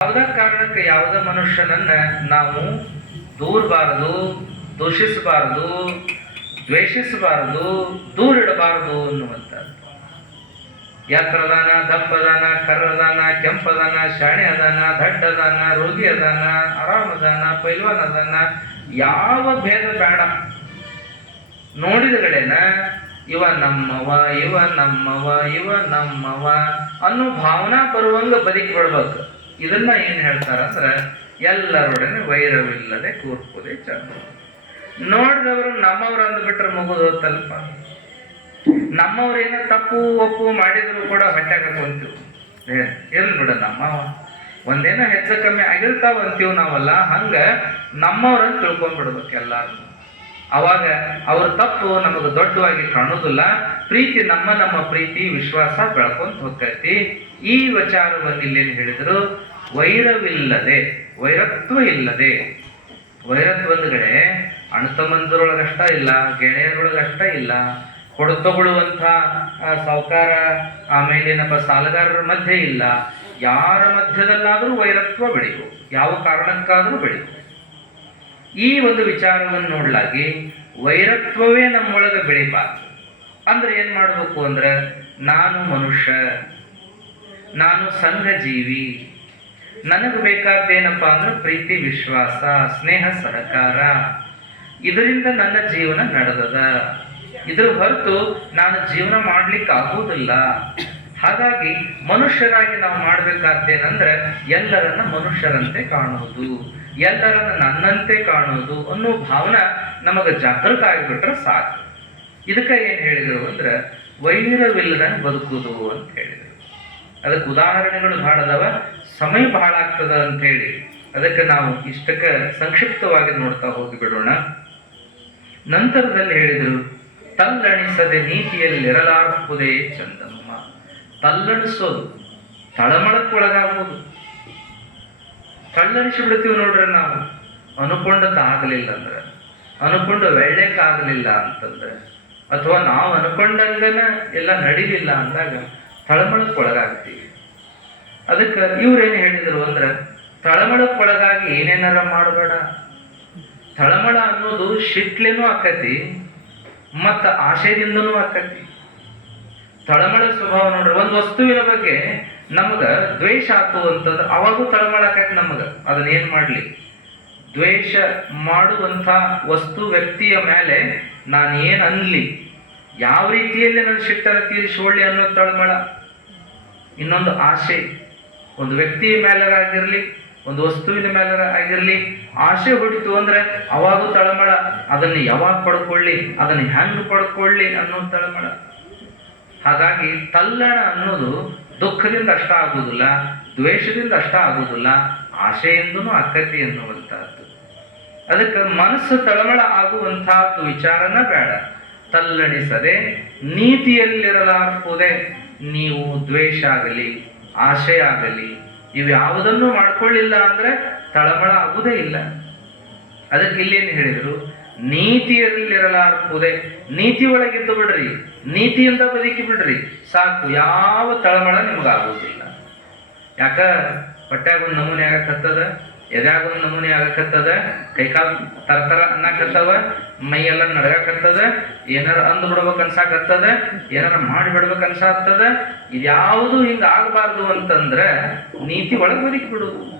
ಯಾವುದೇ ಕಾರಣಕ್ಕೆ ಯಾವುದೇ ಮನುಷ್ಯನನ್ನ ನಾವು ದೂರಬಾರದು, ದೂಷಿಸಬಾರದು, ದ್ವೇಷಿಸಬಾರದು, ದೂರಿಡಬಾರದು ಅನ್ನುವಂಥದ್ದು. ಯಾತ್ರದಾನ ದಪ್ಪದಾನ ಕರ್ರದಾನ, ಕೆಂಪದಾನ ಶಾಣೆ ಅದಾನ ದಡ್ಡದಾನ ರೋಗಿ ಅದಾನ ಆರಾಮದಾನ ಪೈಲ್ವಾನ್ ಅದಾನ ಯಾವ ಭೇದ ಬೇಡ. ನೋಡಿದಗಳೇನ? ಇವ ನಮ್ಮವ ಇವ ನಮ್ಮವ ಇವ ನಮ್ಮವ ಅನ್ನೋ ಭಾವನಾ ಬರುವಂಗ ಬದುಕಿ ಬಿಡ್ಬೇಕು ಇದನ್ನ ಏನು ಹೇಳ್ತಾರ ಅಂದ್ರ ಎಲ್ಲರೊಡನೆ ವೈರವಿಲ್ಲದೆ ಕೂರ್ಪುದೆ ಚಂದ. ನೋಡಿದವರು ನಮ್ಮವ್ರು ಅಂದ್ಬಿಟ್ರೆ ಮುಗಿದು ತಲ್ಪ ನಮ್ಮವ್ರು ಏನೋ ತಪ್ಪು ಒಪ್ಪು ಮಾಡಿದ್ರು ಕೂಡ ಹೊಟ್ಟೆ ಹಾಕೊಂತೀವಿ. ಏ, ಇರ್ಲಿ ಬಿಡ ನಮ್ಮವ ಒಂದೇನೋ ಹೆಚ್ಚು ಕಮ್ಮಿ ಆಗಿರ್ತಾವ ಅಂತೀವಿ ನಾವಲ್ಲ, ಹಂಗ ನಮ್ಮವ್ರನ್ನ ತಿಳ್ಕೊಂಡ್ಬಿಡ್ಬೇಕು ಎಲ್ಲಾರು ಅವಾಗ ಅವ್ರ ತಪ್ಪು ನಮಗೆ ದೊಡ್ಡವಾಗಿ ಕಾಣೋದಿಲ್ಲ. ಪ್ರೀತಿ ನಮ್ಮ ನಮ್ಮ ಪ್ರೀತಿ, ವಿಶ್ವಾಸ ಬೆಳ್ಕೊಂತ ಹೋಗ್ತೈತಿ. ಈ ವಿಚಾರವನ್ನು ಇಲ್ಲೇನು ಹೇಳಿದ್ರು? ವೈರವಿಲ್ಲದೆ, ವೈರತ್ವ ಇಲ್ಲದೆ. ವೈರತ್ವ ಒಂದ್ಗಡೆ ಅಣ್ತಮ್ಮಂದಿರೊಳಗಷ್ಟ ಇಲ್ಲ ಗೆಳೆಯರೊಳಗಷ್ಟ ಇಲ್ಲ. ಕೊಡು ಸಾಹುಕಾರ ಸಾವುಕಾರ ಆಮೇಲೆ ಏನಪ್ಪ, ಸಾಲಗಾರರ ಮಧ್ಯೆ ಇಲ್ಲ. ಯಾರ ಮಧ್ಯದಲ್ಲಾದರೂ ವೈರತ್ವ ಬೆಳೆಯು. ಯಾವ ಕಾರಣಕ್ಕಾದರೂ ಬೆಳೆಯು. ಈ ಒಂದು ವಿಚಾರವನ್ನು ನೋಡ್ಲಾಗಿ ವೈರತ್ವವೇ ನಮ್ಮೊಳಗೆ ಬೆಳಿಬಾರ್ದು. ಅಂದ್ರೆ ಏನು ಮಾಡಬೇಕು ಅಂದ್ರೆ, ನಾನು ಮನುಷ್ಯ, ನಾನು ಸಂಘ ಜೀವಿ ನನಗೆ ಬೇಕಾದ್ದೇನಪ್ಪ ಅಂದ್ರೆ ಪ್ರೀತಿ, ವಿಶ್ವಾಸ, ಸ್ನೇಹ, ಸಹಕಾರ. ಇದರಿಂದ ನನ್ನ ಜೀವನ ನಡೆದದ. ಇದ್ರ ಹೊರತು ನಾನು ಜೀವನ ಮಾಡ್ಲಿಕ್ಕೆ ಆಗುವುದಿಲ್ಲ. ಹಾಗಾಗಿ ಮನುಷ್ಯರಾಗಿ ನಾವು ಮಾಡ್ಬೇಕಾದ್ದೇನಂದ್ರೆ ಎಲ್ಲರನ್ನ ಮನುಷ್ಯರಂತೆ ಕಾಣುವುದು, ಎಲ್ಲರನ್ನ ನನ್ನಂತೆ ಕಾಣುವುದು ಅನ್ನೋ ಭಾವನೆ ನಮಗೆ ಜಾಗೃತ ಆಗಿಬಿಟ್ರೆ ಸಾಕು. ಇದಕ್ಕೆ ಏನು ಹೇಳಿದರು ಅಂದ್ರೆ ವೈರವಿಲ್ಲದ ಬದುಕುದು ಅಂತ ಹೇಳಿದರು. ಅದಕ್ಕೆ ಉದಾಹರಣೆಗಳು ಬಹಳ ಅದಾವ. ಸಮಯ ಬಹಳ ಆಗ್ತದ ಅಂತ ಹೇಳಿ ಅದಕ್ಕೆ ನಾವು ಇಷ್ಟಕ್ಕೆ ಸಂಕ್ಷಿಪ್ತವಾಗಿ ನೋಡ್ತಾ ಹೋಗಿಬಿಡೋಣ ನಂತರದಲ್ಲಿ ಹೇಳಿದರು, ತಲ್ಲಣಿಸದೆ ನೀತಿಯಲ್ಲಿರಲಾರ್ಪುದೇ ಚಂದಮ್ಮ. ತಲ್ಲಣಿಸೋದು ತಳಮಳಕ್ಕೊಳಗಾಗುವುದು. ತಳ್ಳಣಿಸಿ ಬಿಡ್ತೀವಿ ನೋಡ್ರಿ ನಾವು. ಅನುಕೊಂಡದ್ದಾಗಲಿಲ್ಲ ಅಂದ್ರೆ ಅನುಕೊಂಡು ಒಳ್ಳೆಕ್ಕಾಗಲಿಲ್ಲ ಅಂತಂದ್ರೆ, ಅಥವಾ ನಾವು ಅನ್ಕೊಂಡಂಗನ ಎಲ್ಲ ನಡೀಲಿಲ್ಲ ಅಂದಾಗ ತಳಮಳಕ್ಕೊಳಗಾಗ್ತೀವಿ. ಅದಕ್ಕೆ ಇವ್ರೇನು ಹೇಳಿದರು ಅಂದ್ರೆ, ತಳಮಳಕ್ಕೊಳಗಾಗಿ ಏನೇನಾರ ಮಾಡಬೇಡ. ತಳಮಳ ಅನ್ನೋದು ಶಿಟ್ಲೇನೂ ಆಕತಿ, ಮತ್ತು ಆಶಯದಿಂದನೂ ಆಕತಿ. ತಳಮಳ ಸ್ವಭಾವ ನೋಡ್ರಿ, ಒಂದು ವಸ್ತುವಿನ ಬಗ್ಗೆ ನಮಗ ದ್ವೇಷ ಆತು ಅಂತಂದ್ರೆ ಅವಾಗೂ ತಳಮಳ ಆಕೈತಿ ನಮಗ ಅದನ್ನ ಏನ್ ಮಾಡ್ಲಿ. ದ್ವೇಷ ಮಾಡುವಂತ ವಸ್ತು ವ್ಯಕ್ತಿಯ ಮೇಲೆ ನಾನು ಏನು ಅನ್ಲಿ, ಯಾವ ರೀತಿಯಲ್ಲಿ ನನ್ನ ಶಿಟ್ಟನ್ನು ತೀರಿಸೋಳ್ಳಿ ಅನ್ನೋ ತಳಮಳ. ಇನ್ನೊಂದು ಆಸೆ. ಒಂದು ವ್ಯಕ್ತಿಯ ಮೇಲರಾಗಿರ್ಲಿ ಒಂದು ವಸ್ತುವಿನ ಮೇಲರ ಆಗಿರಲಿ, ಆಸೆ ಹೊಡಿತು ಅಂದ್ರೆ ಅವಾಗೂ ತಳಮಳ. ಅದನ್ನು ಯಾವಾಗ ಪಡ್ಕೊಳ್ಳಿ, ಅದನ್ನು ಹೆಂಗೆ ಪಡ್ಕೊಳ್ಳಿ ಅನ್ನೋ ತಳಮಳ. ಹಾಗಾಗಿ ತಲ್ಲಣ ಅನ್ನೋದು ದುಃಖದಿಂದ ಅಷ್ಟ ಆಗುವುದಿಲ್ಲ ದ್ವೇಷದಿಂದ ಅಷ್ಟ ಆಗುವುದಿಲ್ಲ ಆಶೆಯಿಂದನೂ ಅಕ್ಕತಿ ಎನ್ನುವಂತಹದ್ದು ಅದಕ್ಕೆ ಮನಸ್ಸು ತಳಮಳ ಆಗುವಂತಹದ್ದು ವಿಚಾರನ ಬೇಡ. ತಲ್ಲಣಿಸದೆ, ನೀತಿಯಲ್ಲಿರಲಾರ್ಪುದೆ, ನೀವು ದ್ವೇಷ ಆಗಲಿ ಆಶೆ ಆಗಲಿ, ಇವು ಯಾವುದನ್ನು ಮಾಡ್ಕೊಳ್ಳಿಲ್ಲ ಅಂದ್ರೆ ತಳಮಳ ಆಗುವುದೇ ಇಲ್ಲ. ಅದಕ್ಕೆ ಇಲ್ಲೇನು ಹೇಳಿದರು? ನೀತಿಯಲ್ಲಿರಲಾರ್ಪುದೆ. ನೀತಿ ಒಳಗಿದ್ದು ಬಿಡ್ರಿ. ನೀತಿಯಿಂದ ಬದುಕಿ ಬಿಡ್ರಿ. ಸಾಕು, ಯಾವ ತಳಮಳ ನಿಮಗಾಗುವುದಿಲ್ಲ ಯಾಕ? ಹೊಟ್ಟೆಗೊಂದು ಒಂದು ನಮೂನೆ ಆಗಕತ್ತದ ಎದ್ಯಾಗ ನಮೂನೆ ಆಗಕತ್ತದ, ಕೈಕಾಲು ತರ್ತರ ಅನ್ನಕತ್ತವ, ಮೈಯೆಲ್ಲ ನಡಗಕತ್ತದ, ಏನಾರ ಅಂದು ಬಿಡ್ಬೇಕು ಅನ್ಸಾಕತ್ತದ, ಏನಾರ ಮಾಡಿ ಬಿಡ್ಬೇಕು ಅನ್ಸಾತ್ತದ, ಇದ್ಯಾವುದು ಹಿಂಗ ಆಗಬಾರ್ದು ಅಂತಂದ್ರೆ ನೀತಿ ಒಳಗೆ ಬದುಕಿ ಬಿಡುದು.